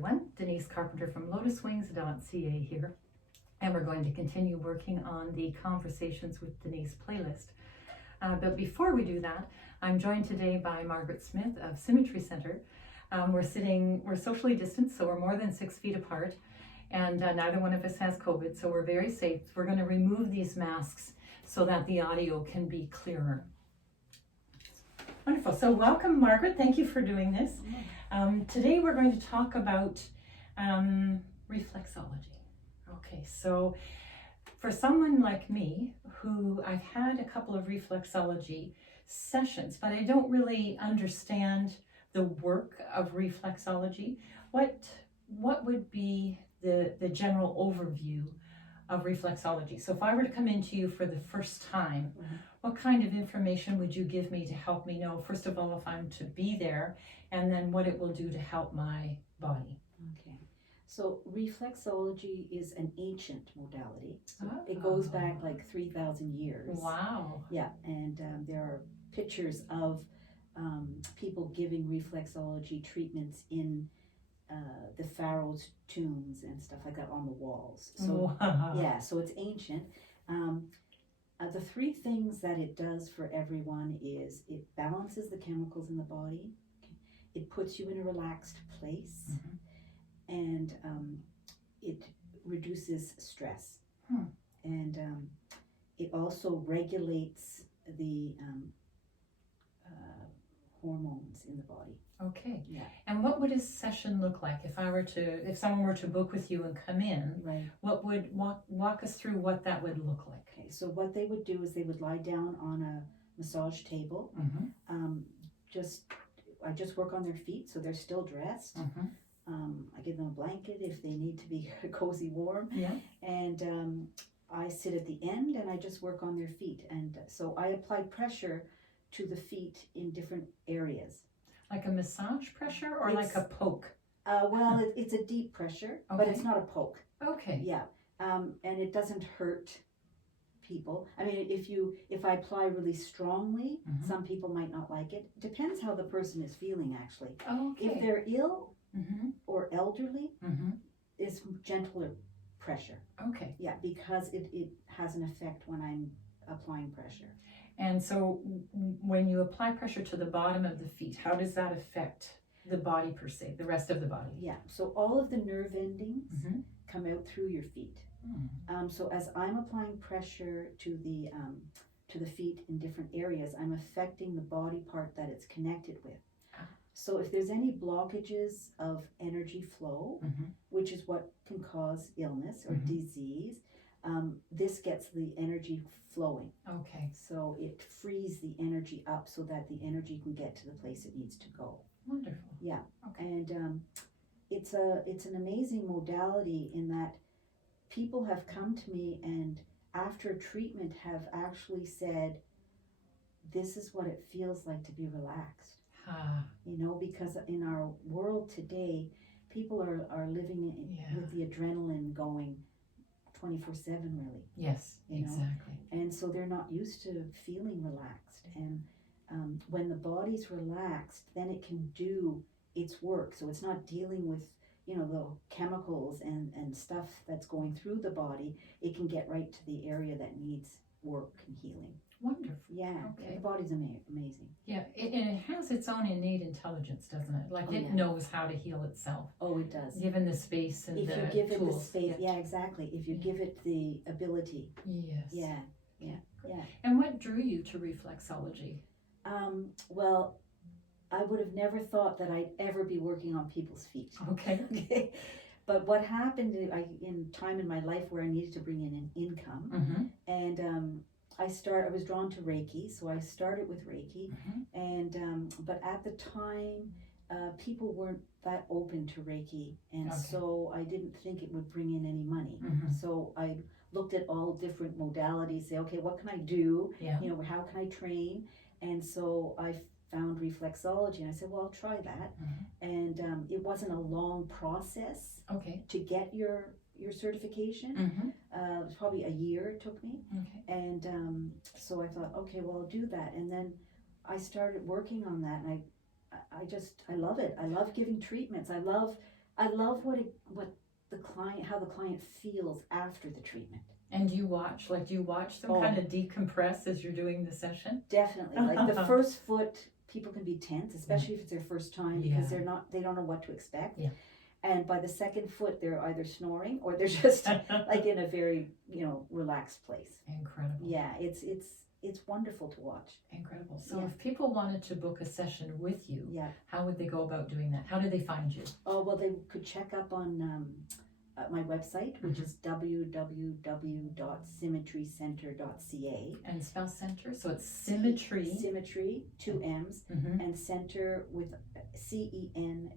everyone. Denise Carpenter from lotuswings.ca here, and we're going to continue working on the Conversations with Denise playlist. But before we do that, I'm joined today by Margaret Smith of Symmetry Center. We're socially distanced, so we're more than 6 feet apart, and neither one of us has COVID, so we're very safe. We're going to remove these masks so that the audio can be clearer. Wonderful. So welcome, Margaret. Thank you for doing this. Today we're going to talk about reflexology. Okay, so for someone like me, who I've had a couple of reflexology sessions, but I don't really understand the work of reflexology, what would be the general overview of reflexology? So if I were to come into you for the first time, what kind of information would you give me to help me know, first of all, if I'm to be there, and then what it will do to help my body? Okay. So reflexology is an ancient modality. So it goes back like 3,000 years. Wow. Yeah, and there are pictures of people giving reflexology treatments in the pharaohs' tombs and stuff like that on the walls. So yeah, so it's ancient. The three things that it does for everyone is it balances the chemicals in the body, it puts you in a relaxed place, and it reduces stress. And it also regulates the hormones in the body. Okay. Yeah. And what would a session look like if someone were to book with you and come in? Right. What would walk us through what that would look like? Okay. So what they would do is they would lie down on a massage table. I just work on their feet, so they're still dressed. I give them a blanket if they need to be cozy warm. Yeah. And I sit at the end and I just work on their feet. And so I apply pressure to the feet in different areas. Like a massage pressure or like a poke? Well, it's a deep pressure, but it's not a poke. Okay. Yeah. And it doesn't hurt people. I mean, if I apply really strongly, some people might not like it. Depends how the person is feeling, actually. Okay. If they're ill or elderly, it's gentler pressure. Okay. Yeah, because it has an effect when I'm applying pressure. And so when you apply pressure to the bottom of the feet, how does that affect the body per se, the rest of the body? Yeah, so all of the nerve endings come out through your feet. So as I'm applying pressure to the feet in different areas, I'm affecting the body part that it's connected with. So if there's any blockages of energy flow, which is what can cause illness or disease, this gets the energy flowing. Okay. So it frees the energy up so that the energy can get to the place it needs to go. Wonderful. Yeah. Okay. And it's an amazing modality in that people have come to me and after treatment have actually said, this is what it feels like to be relaxed. You know, because in our world today, people are living with the adrenaline going 24/7 really. Yes, exactly. And so they're not used to feeling relaxed. And when the body's relaxed, then it can do its work. So it's not dealing with, the chemicals and stuff that's going through the body. It can get right to the area that needs work and healing. Wonderful. Yeah, okay. The body's amazing. Yeah, and it has its own innate intelligence, doesn't it? Like it knows how to heal itself. Oh, it does. Given the space and if the you give tools. it the space, yeah, exactly. If you give it the ability. Yes. Yeah. And what drew you to reflexology? Well, I would have never thought that I'd ever be working on people's feet. Okay. But what happened in time in my life where I needed to bring in an income, and I was drawn to Reiki, so I started with Reiki, and but at the time, people weren't that open to Reiki, and so I didn't think it would bring in any money. So I looked at all different modalities, say, okay, what can I do? How can I train? And so I found reflexology, and I said, well, I'll try that. And it wasn't a long process to get your certification. It was probably a year it took me. And so I thought, okay, well, I'll do that. And then I started working on that, and I love it. I love giving treatments. I I love how the client feels after the treatment. And do you watch them kind of decompress as you're doing the session? Definitely. Like the first foot, people can be tense, especially if it's their first time, because they don't know what to expect. Yeah. And by the second foot, they're either snoring or they're just like in a very, relaxed place. Incredible. Yeah, it's wonderful to watch. Incredible. So if people wanted to book a session with you, how would they go about doing that? How do they find you? Oh, well, they could check up on my website, which is www.symmetrycenter.ca. And spell center? So it's Symmetry. Symmetry, 2 M's, and center with CENTRE.ca.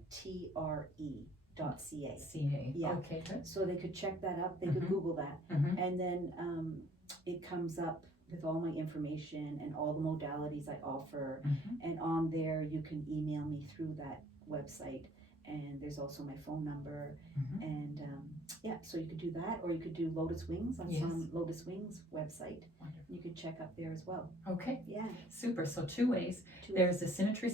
CA. Yeah. Okay, good. So they could check that up. They could Google that. And then it comes up with all my information and all the modalities I offer. And on there, you can email me through that website. And there's also my phone number. And so you could do that, or you could do Lotus Wings on some Lotus Wings website. Wonderful. You could check up there as well. Okay. Yeah. Super. So 2 ways. There's the Symmetry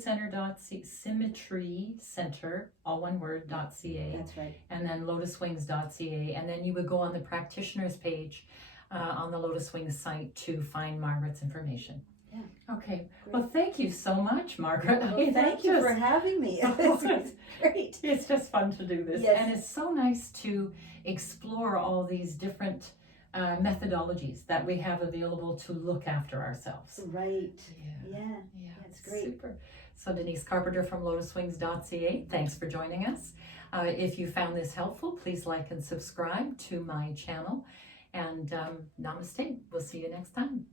Center, all one word, .ca. That's right. And then lotuswings.ca. And then you would go on the practitioner's page on the Lotus Wings site to find Margaret's information. Yeah. Okay. Great. Well, thank you so much, Margaret. Well, thank you for having me. It's great. It's just fun to do this. Yes. And it's so nice to explore all these different methodologies that we have available to look after ourselves. Right. Yeah. That's great. Super. So Denise Carpenter from lotuswings.ca, thanks for joining us. If you found this helpful, please like and subscribe to my channel. And namaste. We'll see you next time.